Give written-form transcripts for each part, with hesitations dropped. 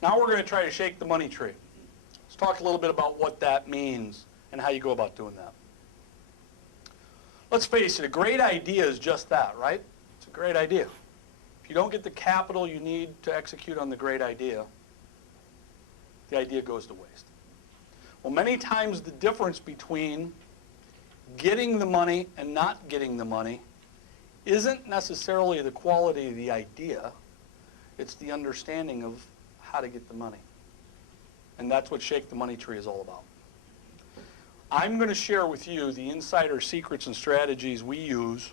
Now we're going to try to shake the money tree. Let's talk a little bit about what that means and how you go about doing that. Let's face it, a great idea is just that, right? It's a great idea. If you don't get the capital you need to execute on the great idea, the idea goes to waste. Well, many times the difference between getting the money and not getting the money isn't necessarily the quality of the idea, it's the understanding of how to get the money. And that's what Shake the Money Tree is all about. I'm going to share with you the insider secrets and strategies we use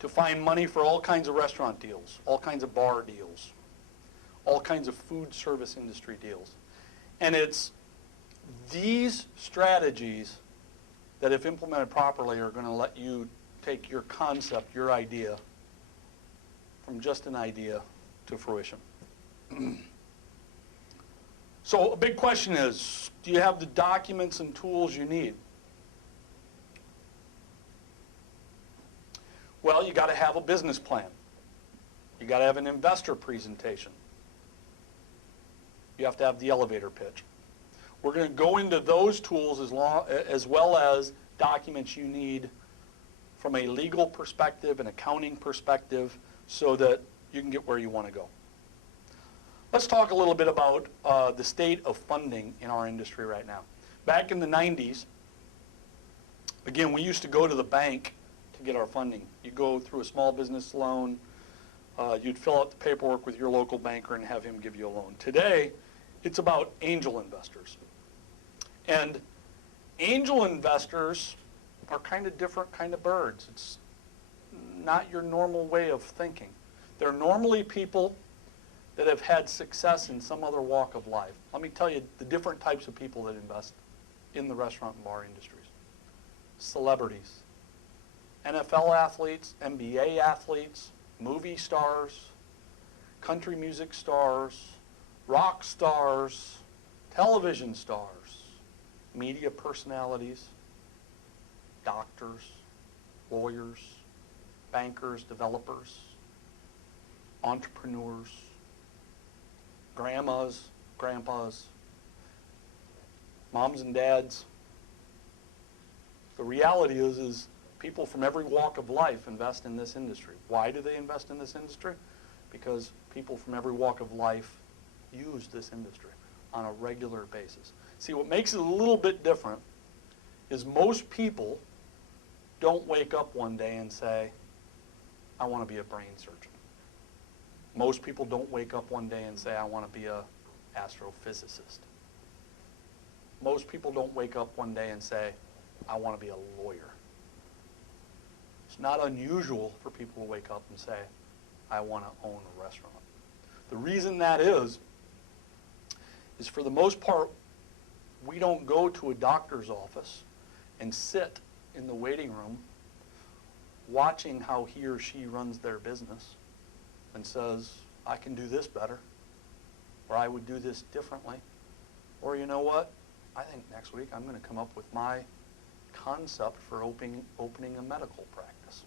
to find money for all kinds of restaurant deals, all kinds of bar deals, all kinds of food service industry deals. And it's these strategies that, if implemented properly, are going to let you take your concept, your idea, from just an idea to fruition. So a big question is, do you have the documents and tools you need? Well, you got to have a business plan. You got to have an investor presentation. You have to have the elevator pitch. We're going to go into those tools as well as documents you need from a legal perspective, an accounting perspective, so that you can get where you want to go. Let's talk a little bit about the state of funding in our industry right now. Back in the 90s, again, we used to go to the bank to get our funding. You go through a small business loan, you'd fill out the paperwork with your local banker and have him give you a loan. Today, it's about angel investors. And angel investors are kind of different kind of birds. It's not your normal way of thinking. They're normally people that have had success in some other walk of life. Let me tell you the different types of people that invest in the restaurant and bar industries. Celebrities, NFL athletes, NBA athletes, movie stars, country music stars, rock stars, television stars, media personalities, doctors, lawyers, bankers, developers, entrepreneurs, grandmas, grandpas, moms and dads. The reality is people from every walk of life invest in this industry. Why do they invest in this industry? Because people from every walk of life use this industry on a regular basis. See, what makes it a little bit different is most people don't wake up one day and say, I want to be a brain surgeon. Most people don't wake up one day and say, I want to be an astrophysicist. Most people don't wake up one day and say, I want to be a lawyer. It's not unusual for people to wake up and say, I want to own a restaurant. The reason that is for the most part, we don't go to a doctor's office and sit in the waiting room watching how he or she runs their business and says, I can do this better, or I would do this differently, or you know what, I think next week I'm going to come up with my concept for opening a medical practice.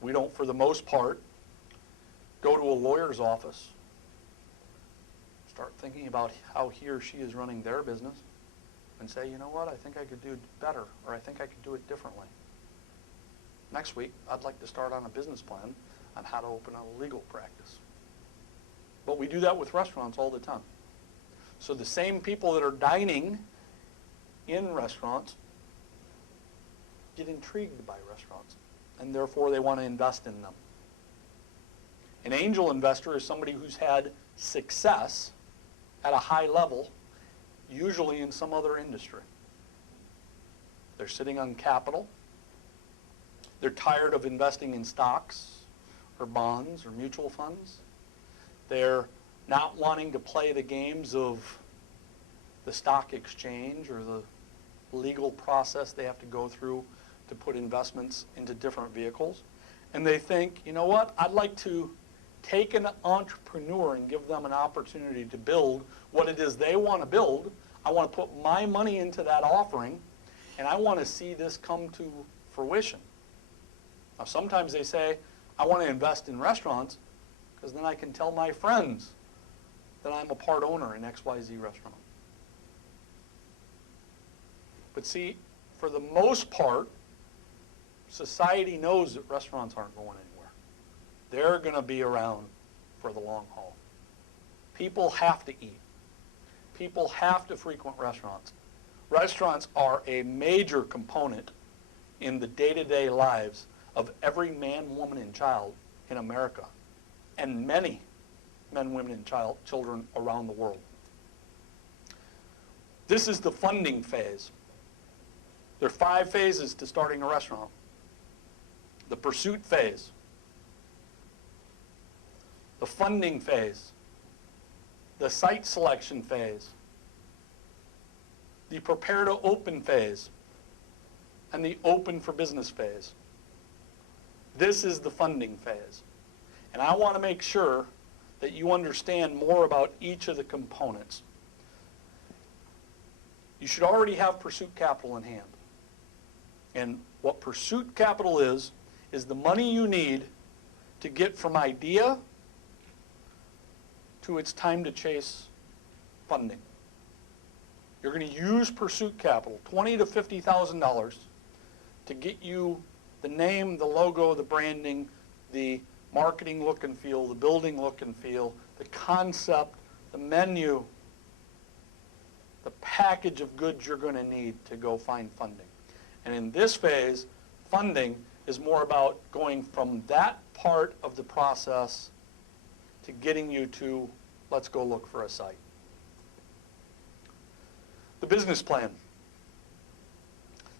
We don't, for the most part, go to a lawyer's office, start thinking about how he or she is running their business, and say, you know what, I think I could do it better, or I think I could do it differently. Next week, I'd like to start on a business plan on how to open a legal practice. But we do that with restaurants all the time. So the same people that are dining in restaurants get intrigued by restaurants, and therefore they want to invest in them. An angel investor is somebody who's had success at a high level, usually in some other industry. They're sitting on capital. They're tired of investing in stocks or bonds or mutual funds. They're not wanting to play the games of the stock exchange or the legal process they have to go through to put investments into different vehicles. And they think, you know what, I'd like to take an entrepreneur and give them an opportunity to build what it is they want to build. I want to put my money into that offering, and I want to see this come to fruition. Now, sometimes they say, I want to invest in restaurants, because then I can tell my friends that I'm a part owner in XYZ restaurant. But see, for the most part, society knows that restaurants aren't going anywhere. They're going to be around for the long haul. People have to eat. People have to frequent restaurants. Restaurants are a major component in the day-to-day lives of every man, woman, and child in America, and many men, women, and children around the world. This is the funding phase. There are 5 phases to starting a restaurant. The pursuit phase, the funding phase, the site selection phase, the prepare to open phase, and the open for business phase. This is the funding phase. And I want to make sure that you understand more about each of the components. You should already have pursuit capital in hand. And what pursuit capital is the money you need to get from idea to it's time to chase funding. You're going to use pursuit capital, $20,000 to $50,000, to get you the name, the logo, the branding, the marketing look and feel, the building look and feel, the concept, the menu, the package of goods you're going to need to go find funding. And in this phase, funding is more about going from that part of the process to getting you to, let's go look for a site. The business plan.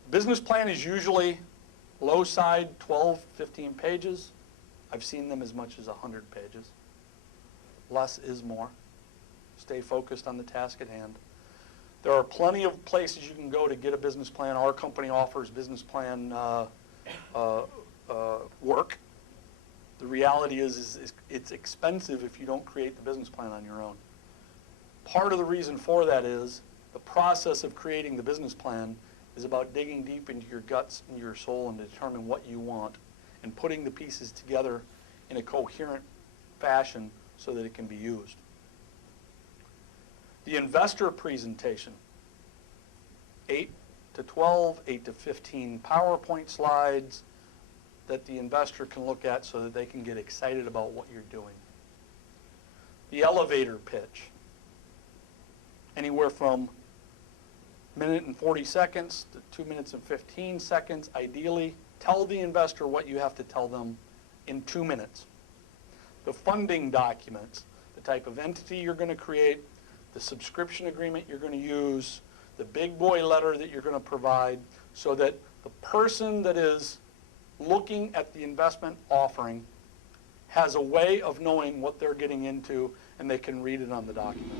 The business plan is usually low side 12, 15 pages. I've seen them as much as 100 pages. Less is more. Stay focused on the task at hand. There are plenty of places you can go to get a business plan. Our company offers business plan work. The reality is it's expensive if you don't create the business plan on your own. Part of the reason for that is the process of creating the business plan is about digging deep into your guts and your soul and determine what you want and putting the pieces together in a coherent fashion so that it can be used. The investor presentation, 8 to 12, 8 to 15 PowerPoint slides that the investor can look at so that they can get excited about what you're doing. The elevator pitch, anywhere from 1 minute and 40 seconds to 2 minutes and 15 seconds. Ideally, tell the investor what you have to tell them in 2 minutes. The funding documents, the type of entity you're going to create, the subscription agreement you're going to use, the big boy letter that you're going to provide, so that the person that is looking at the investment offering has a way of knowing what they're getting into and they can read it on the document.